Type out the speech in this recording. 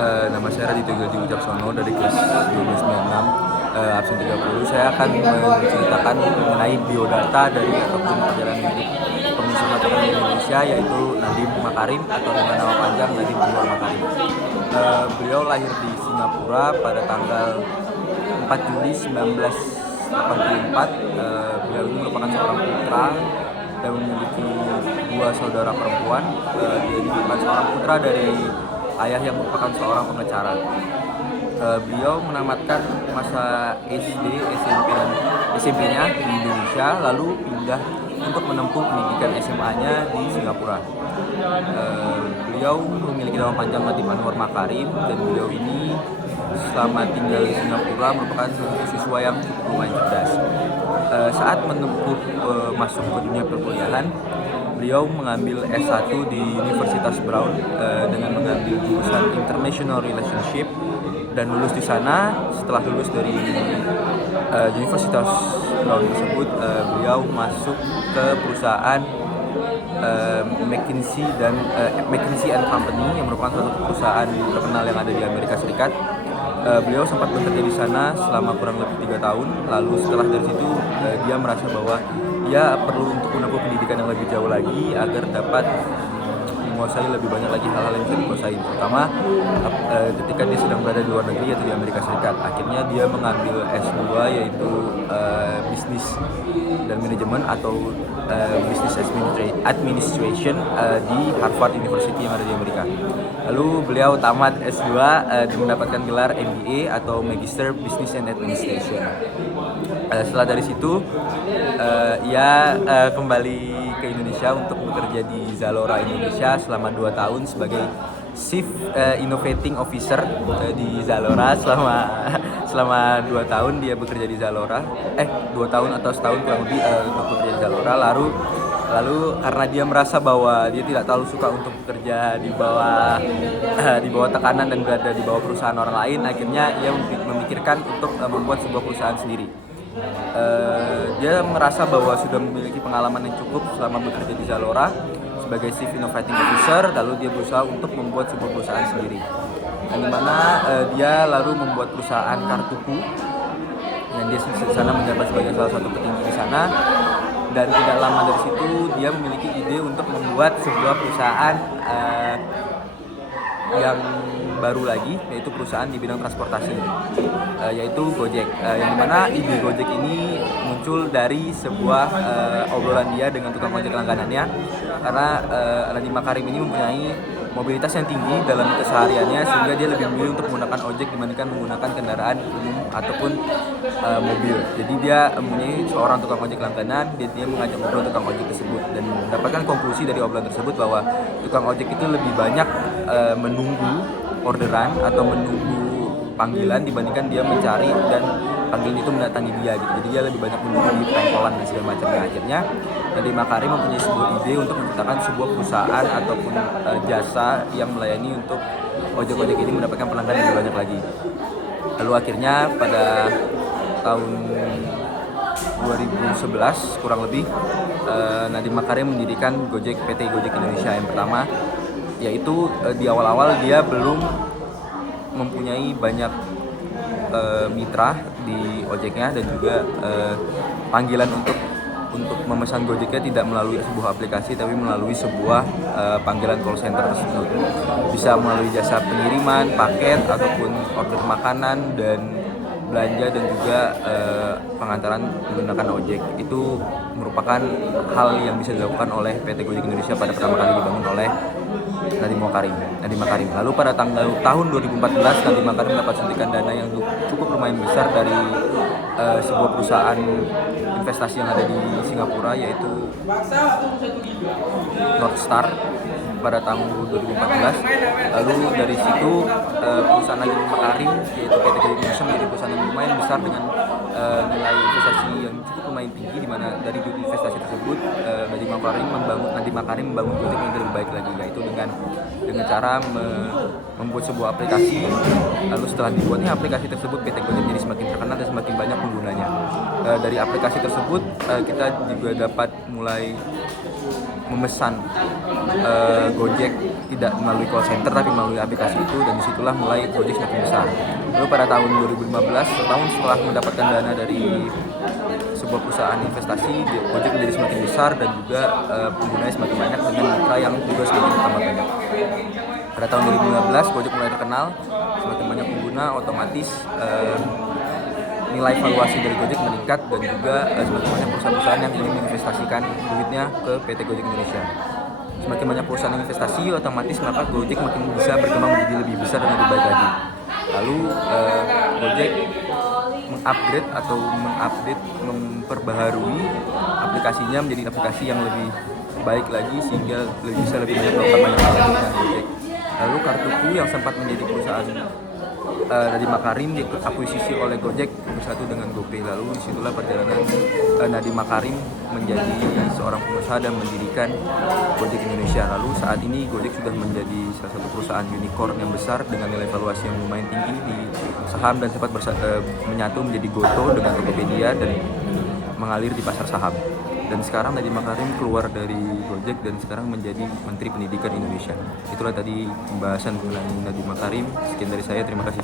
Nama saya Radityo Gildi Wicaksono dari kelas 1296 absen 30. Saya akan menceritakan mengenai biodata dari ataupun perjalanan hidup pengusaha terkenal di Indonesia, yaitu Nadiem Makarim atau dengan nama panjang Nadiem Anwar Makarim. Beliau lahir di Singapura pada tanggal 4 Juli 1984. Beliau ini merupakan seorang putra dan memiliki dua saudara perempuan. Dia merupakan seorang putra dari ayah yang merupakan seorang pengacara. Beliau menamatkan masa SD, SMP-nya di Indonesia, lalu pindah untuk menempuh pendidikan SMA-nya di Singapura. Beliau memiliki nama panjang Nadiem Anwar Makarim, dan beliau ini selama tinggal di Singapura merupakan siswa yang cukup lumayan cerdas. Saat menempuh masuk ke dunia perkuliahan, beliau mengambil S1 di Universitas Brown dengan mengambil jurusan International Relationship dan lulus di sana. Setelah lulus dari Universitas Brown tersebut, beliau masuk ke perusahaan McKinsey and Company yang merupakan salah satu perusahaan terkenal yang ada di Amerika Serikat. Beliau sempat bekerja di sana selama kurang lebih 3 tahun. Lalu setelah dari situ dia merasa bahwa ia perlu untuk menempuh pendidikan yang lebih jauh lagi agar dapat menguasai lebih banyak lagi hal-hal yang bisa dikuasai, terutama ketika dia sedang berada di luar negeri, yaitu di Amerika Serikat. Akhirnya dia mengambil S2, yaitu bisnis dan manajemen atau business administration di Harvard University yang ada di Amerika. Lalu beliau tamat S2 dan mendapatkan gelar MBA atau Magister Business and Administration. Setelah dari situ ia kembali ke Indonesia untuk bekerja di Zalora Indonesia selama 2 tahun sebagai Chief Innovating Officer di Zalora. Selama 2 tahun dia bekerja di Zalora, 2 tahun atau setahun kurang lebih untuk bekerja di Zalora. Lalu karena dia merasa bahwa dia tidak terlalu suka untuk bekerja di bawah tekanan dan berada di bawah perusahaan orang lain, akhirnya ia memikirkan untuk membuat sebuah perusahaan sendiri. Dia merasa bahwa sudah memiliki pengalaman yang cukup selama bekerja di Zalora sebagai Chief Innovating Officer. Lalu dia berusaha untuk membuat sebuah perusahaan sendiri, yang dimana dia lalu membuat perusahaan Kartuku, dan dia di sana menjabat sebagai salah satu petinggi di sana. Dan tidak lama dari situ dia memiliki ide untuk membuat sebuah perusahaan yang baru lagi, yaitu perusahaan di bidang transportasi, yaitu Gojek. Yang dimana ide Gojek ini muncul dari sebuah obrolan dia dengan tukang ojek langganannya, karena Nadiem Makarim ini mempunyai mobilitas yang tinggi dalam kesehariannya, sehingga dia lebih memilih untuk menggunakan ojek dibandingkan menggunakan kendaraan umum ataupun mobil. Jadi dia mempunyai seorang tukang ojek langganan, dia mengajak ngobrol tukang ojek tersebut dan mendapatkan konklusi dari obrolan tersebut bahwa tukang ojek itu lebih banyak menunggu orderan atau menunggu panggilan dibandingkan dia mencari dan panggilan itu mendatangi dia gitu. Jadi dia lebih banyak menunggu di pengkolan dan segala macamnya. Akhirnya Nadiem Makarim mempunyai sebuah ide untuk menciptakan sebuah perusahaan ataupun jasa yang melayani untuk ojek-ojek ini mendapatkan pelanggan yang lebih banyak lagi. Lalu akhirnya pada tahun 2011 kurang lebih Nadiem Makarim mendirikan PT Gojek Indonesia yang pertama, yaitu di awal-awal dia belum mempunyai banyak mitra di ojeknya, dan juga panggilan untuk memesan Gojeknya tidak melalui sebuah aplikasi tapi melalui sebuah panggilan call center tersebut. Bisa melalui jasa pengiriman paket ataupun order makanan dan belanja, dan juga pengantaran menggunakan ojek. Itu merupakan hal yang bisa dilakukan oleh PT Gojek Indonesia pada pertama kali dibangun oleh Nadiem Makarim. Lalu pada tahun 2014 Nadiem Makarim mendapat suntikan dana yang cukup lumayan besar dari sebuah perusahaan investasi yang ada di Singapura, yaitu Northstar, pada tahun 2014. Lalu dari situ perusahaan Nadiem Makarim, yaitu PT Gojek Indonesia, menjadi perusahaan yang lumayan besar dengan nilai investasi yang cukup lumayan tinggi, di mana dari investasi tersebut Nadiem Makarim membangun Gojek yang lebih baik lagi, yaitu dengan cara membuat sebuah aplikasi. Lalu setelah dibuatnya aplikasi tersebut, PT Gojek jadi semakin terkenal dan semakin banyak penggunanya. Dari aplikasi tersebut kita juga dapat mulai memesan Gojek tidak melalui call center tapi melalui aplikasi itu, dan disitulah mulai Gojek semakin besar. Lalu pada tahun 2015, setahun setelah mendapatkan dana dari sebuah perusahaan investasi, Gojek menjadi semakin besar dan juga penggunanya semakin banyak dengan mitra yang juga semakin bertambah banyak. Pada tahun 2015 Gojek mulai terkenal, semakin banyak pengguna, otomatis nilai valuasi dari Gojek meningkat dan juga semakin banyak perusahaan-perusahaan yang ingin menginvestasikan duitnya ke PT Gojek Indonesia. Semakin banyak perusahaan investasi, otomatis maka Gojek makin bisa berkembang menjadi lebih besar dan lebih baik lagi. Lalu Gojek mengupgrade atau mengupdate, memperbaharui aplikasinya menjadi aplikasi yang lebih baik lagi sehingga bisa lebih banyak melakukan banyak hal lagi dengan Gojek. Lalu Kartuku yang sempat menjadi perusahaan Nadiem Makarim diakuisisi oleh Gojek bersatu dengan GoPay. Lalu disitulah perjalanan Nadiem Makarim menjadi seorang pengusaha dan mendirikan Gojek Indonesia. Lalu saat ini Gojek sudah menjadi salah satu perusahaan unicorn yang besar dengan nilai valuasi yang lumayan tinggi di saham dan sempat menyatu menjadi Goto dengan Tokopedia dan mengalir di pasar saham. Dan sekarang Nadiem Makarim keluar dari Gojek dan sekarang menjadi Menteri Pendidikan Indonesia. Itulah tadi pembahasan mengenai Nadiem Makarim. Sekian dari saya, terima kasih.